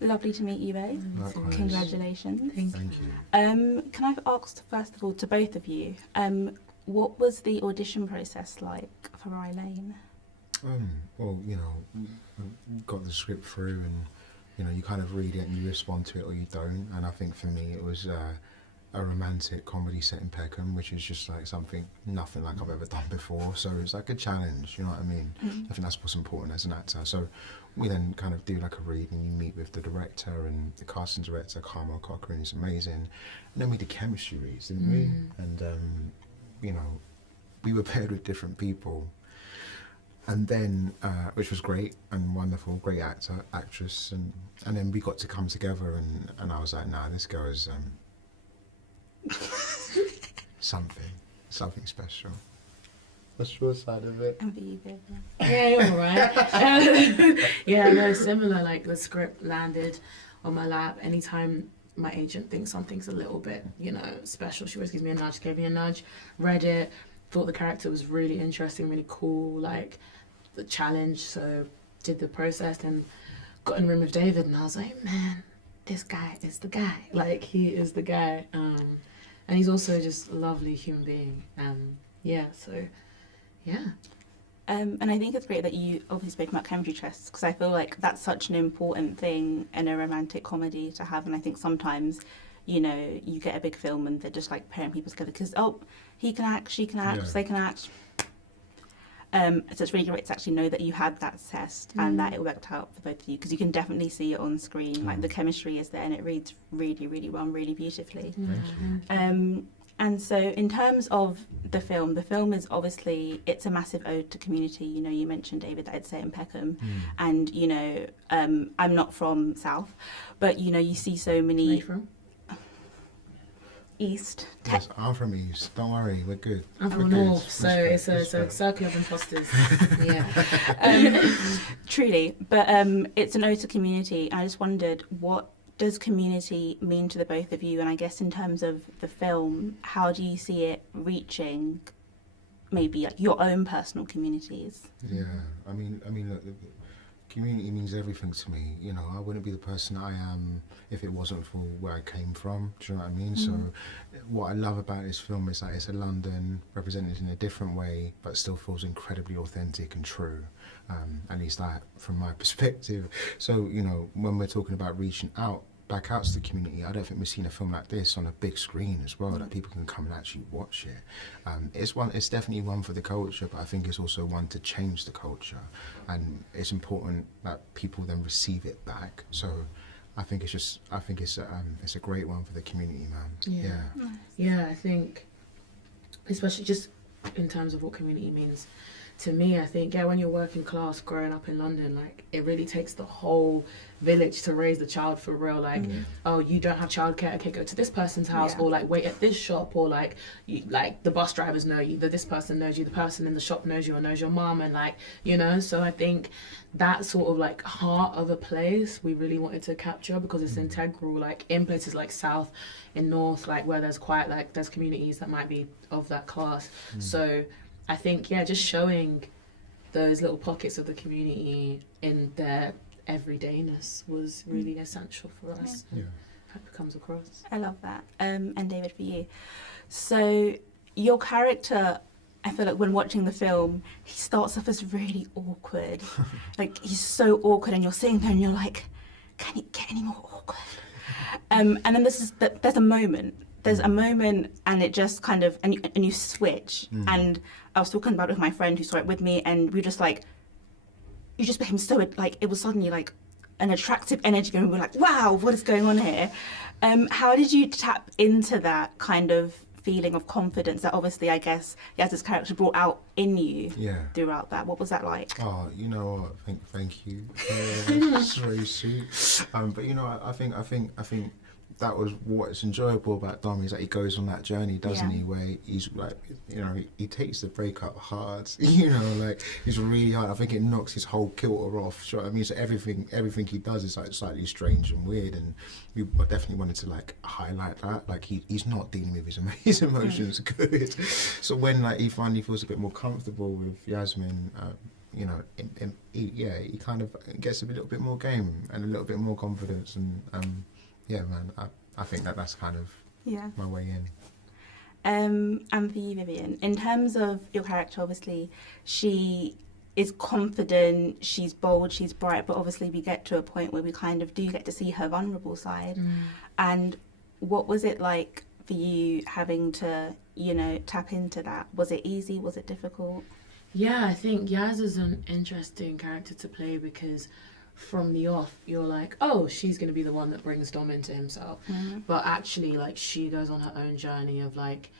Lovely to meet you both. Likewise. Congratulations. Thank you. Can I ask, first of all, to both of you, what was the audition process like for Rye Lane? Well, you know, got the script through and, you know, you kind of read it and you respond to it or you don't. And I think for me it was a romantic comedy set in Peckham, which is just like nothing like I've ever done before. So it's like a challenge, you know what I mean? I think that's what's important as an actor. So we then kind of do like a read and you meet with the director and the casting director, Carmel Cochran, is amazing. And then we did chemistry reads, didn't we? And, you know, we were paired with different people. And then, which was great and wonderful, great actor, actress. And then we got to come together and I was like, nah, this girl is something special. What's your side of it? And for you, Vivian? Yeah, you're alright. Yeah, no, similar. Like the script landed on my lap. Anytime my agent thinks something's a little bit, you know, special, she always gives me a nudge. Gave me a nudge. Read it. Thought the character was really interesting, really cool. Like the challenge. So did the process and got in the room with David, and I was like, man, this guy is the guy. Like he is the guy. And he's also just a lovely human being. Yeah. So. Yeah. And I think it's great that you obviously spoke about chemistry tests, because I feel like that's such an important thing in a romantic comedy to have. And I think sometimes, you know, you get a big film and they're just like pairing people together because, oh, he can act, she can act, they can act. So it's really great to actually know that you had that test and that it worked out for both of you, because you can definitely see it on screen. Like the chemistry is there and it reads really, really well, really beautifully. Thank you. And so in terms of the film is obviously, it's a massive ode to community. You know, you mentioned, David, that it's set in Peckham. And, you know, I'm not from South, but, you know, you see so many... Where are you from? East. Yes, I'm from East. Don't worry, we're good. I'm from North, so it's a circle of imposters. Yeah. Truly. But it's an ode to community. I just wondered, what does community mean to the both of you? And I guess in terms of the film, how do you see it reaching maybe like your own personal communities? Yeah, I mean, look, community means everything to me. You know, I wouldn't be the person I am if it wasn't for where I came from. Do you know what I mean? So what I love about this film is that it's a London represented in a different way, but still feels incredibly authentic and true. At least that, from my perspective. So, you know, when we're talking about reaching back out to the community, I don't think we've seen a film like this on a big screen as well, that people can come and actually watch it. It's definitely one for the culture, but I think it's also one to change the culture. And it's important that people then receive it back. So I think it's a great one for the community, man. Yeah, I think, especially just in terms of what community means to me, I think, when you're working class growing up in London, like it really takes the whole village to raise the child for real. Like, oh, you don't have childcare, okay, go to this person's house, or like wait at this shop, or like the bus drivers know you, this person knows you, the person in the shop knows you or knows your mum, and like, you know. So I think that sort of like heart of a place we really wanted to capture, because it's integral, like in places like South, in North, like where there's quite like there's communities that might be of that class. So I think, just showing those little pockets of the community in their everydayness was really essential for us. Yeah. How it comes across. I love that. And David, for you. So your character, I feel like when watching the film, he starts off as really awkward. Like, he's so awkward, and you're sitting there and you're like, can he get any more awkward? And then there's a moment. There's a moment, and it just kind of, and you switch. And I was talking about it with my friend who saw it with me, and we were just like, you just became so, like, it was suddenly like an attractive energy, and we were like, wow, what is going on here? How did you tap into that kind of feeling of confidence that obviously, I guess, Yaz's character brought out in you throughout that? What was that like? Oh, you know what, thank you. It's very sweet. But you know, I think that was what's enjoyable about Dom, is that he goes on that journey, doesn't he, where he's like, you know, he takes the breakup hard, you know, like he's really hard. I think it knocks his whole kilter off. So I mean, so everything he does is like slightly strange and weird, and we definitely wanted to like highlight that. Like he's not dealing with his emotions good. So when like he finally feels a bit more comfortable with Yasmin, you know, he kind of gets a little bit more game and a little bit more confidence, and yeah, man, I think that's kind of my way in. And for you, Vivian, in terms of your character, obviously she is confident, she's bold, she's bright, but obviously we get to a point where we kind of do get to see her vulnerable side. And what was it like for you having to, you know, tap into that? Was it easy? Was it difficult? Yeah, I think Yaz is an interesting character to play because from the off, you're like, oh, she's going to be the one that brings Dom into himself. But actually, like, she goes on her own journey of, like,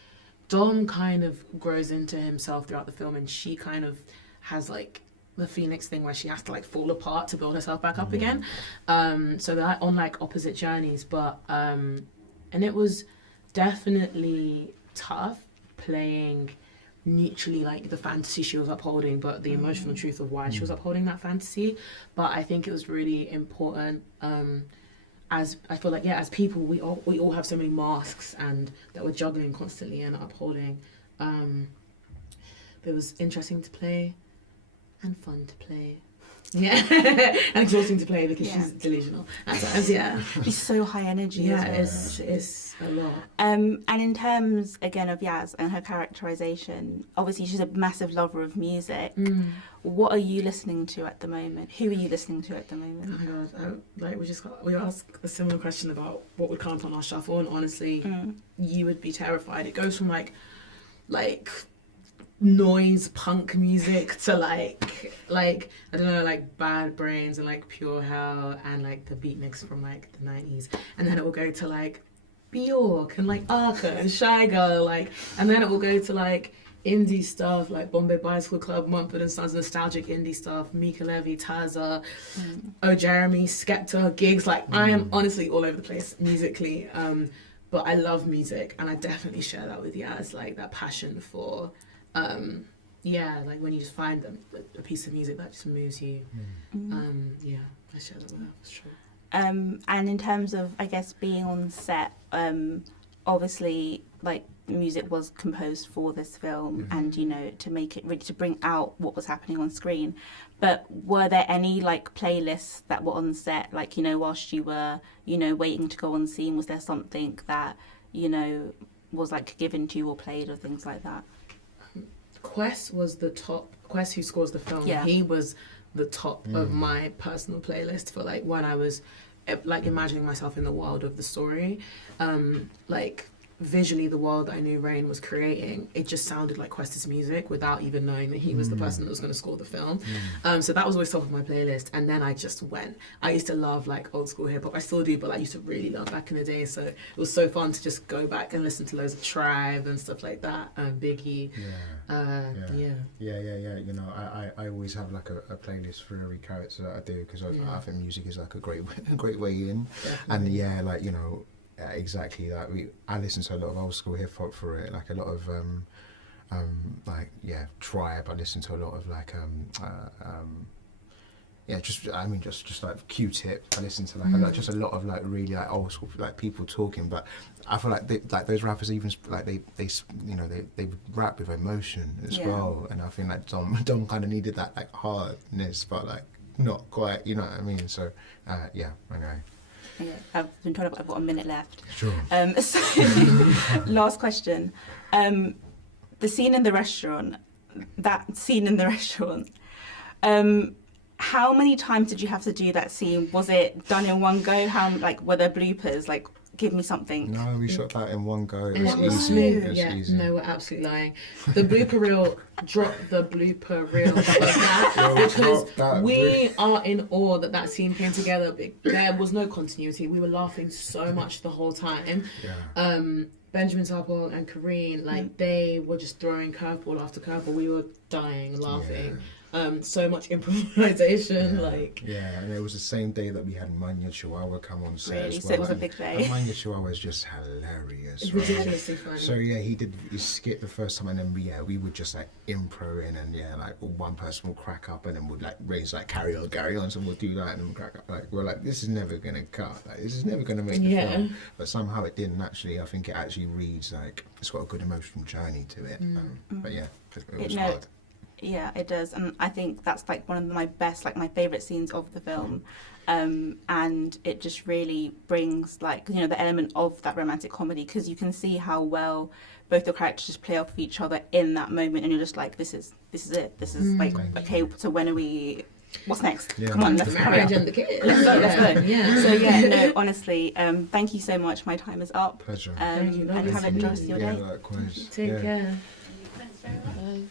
Dom kind of grows into himself throughout the film, and she kind of has, like, the Phoenix thing where she has to, like, fall apart to build herself back up again. So they're on, like, opposite journeys. But, and it was definitely tough playing neutrally, like, the fantasy she was upholding, but the emotional truth of why she was upholding that fantasy. But I think it was really important, as I feel like, yeah, as people, we all have so many masks and that we're juggling constantly and upholding. It was interesting to play and fun to play. Yeah, and exhausting to play because she's delusional at times. Yeah, she's so high energy. Yeah, it's a lot. And in terms again of Yaz and her characterization, obviously she's a massive lover of music. What are you listening to at the moment? Who are you listening to at the moment? Oh my god, we asked a similar question about what would come up on our shuffle, and honestly, you would be terrified. It goes from like noise punk music to like I don't know, like Bad Brains and like Pure Hell and like the beatniks from like the 90s, and then it will go to like Bjork and like Arca and Shy Girl, like, and then it will go to like indie stuff like Bombay Bicycle Club, Mumford & Sons, nostalgic indie stuff, Mika Levy, Taza, Oh Jeremy, Skepta, gigs. Like I am honestly all over the place musically, but I love music, and I definitely share that with Yaz, like that passion for like when you just find a piece of music that just moves you. Yeah, I share that with her, for sure. And in terms of, I guess, being on set, obviously, like, music was composed for this film, and, you know, to make it really, to bring out what was happening on screen. But were there any, like, playlists that were on set, like, you know, whilst you were, you know, waiting to go on scene? Was there something that, you know, was, like, given to you or played or things like that? Quest was the top. Quest, who scores the film, he was the top of my personal playlist for like when I was like imagining myself in the world of the story. Like visually, the world I knew Rain was creating, it just sounded like Quest's music without even knowing that he was the person that was going to score the film. So that was always top of my playlist. And then I just went. I used to love like old school hip hop. I still do, but I used to really love back in the day. So it was so fun to just go back and listen to loads of Tribe and stuff like that. Biggie. You know, I always have like a playlist for every character that I do, because I think music is like a great way in. Definitely. And like, you know, exactly that. I listen to a lot of old school hip hop for it, like a lot of Tribe. I listen to a lot of like just like Q-Tip. I listen to like just a lot of like really like old school like people talking. But I feel like those rappers even like they rap with emotion as well. And I think like Dom kind of needed that like hardness, but like not quite. You know what I mean? So okay. Yeah, I've been told I've got a minute left. Sure. So, last question. The scene in the restaurant, how many times did you have to do that scene? Was it done in one go? How, like, were there bloopers? Like, give me something. No, we shot that in one go. It was easy. Easy. No, we're absolutely lying. The blooper reel, drop the blooper reel because we are in awe that scene came together. There was no continuity. We were laughing so much the whole time. Benjamin Tarpol and Kareen, like they were just throwing curveball after curveball. We were dying laughing. So much improvisation, and it was the same day that we had Manya Chihuahua come on set as well. So it was a big day. And Manya Chihuahua is just hilarious. It's ridiculously funny. So he did his skit the first time, and then we would just like impro in, and like one person will crack up, and then would like raise like carry on, so we'll do that, and then we'll crack up. Like we're like, this is never gonna cut. Like this is never gonna make the film. But somehow it didn't actually. I think it actually reads like it's got a good emotional journey to it. But it was hard. Yeah, it does, and I think that's like one of my best, like my favorite scenes of the film. And it just really brings like the element of that romantic comedy, because you can see how well both the characters just play off of each other in that moment, and you're just like, this is it. This is like, okay, so when are we? What's next? Yeah. Come on, let's hurry up. And the kids. Let's go. Yeah. So yeah, no, honestly, thank you so much. My time is up. Pleasure. Thank you. And have a nice your Yeah, day. likewise. Take Yeah. care. Thanks very much. Bye.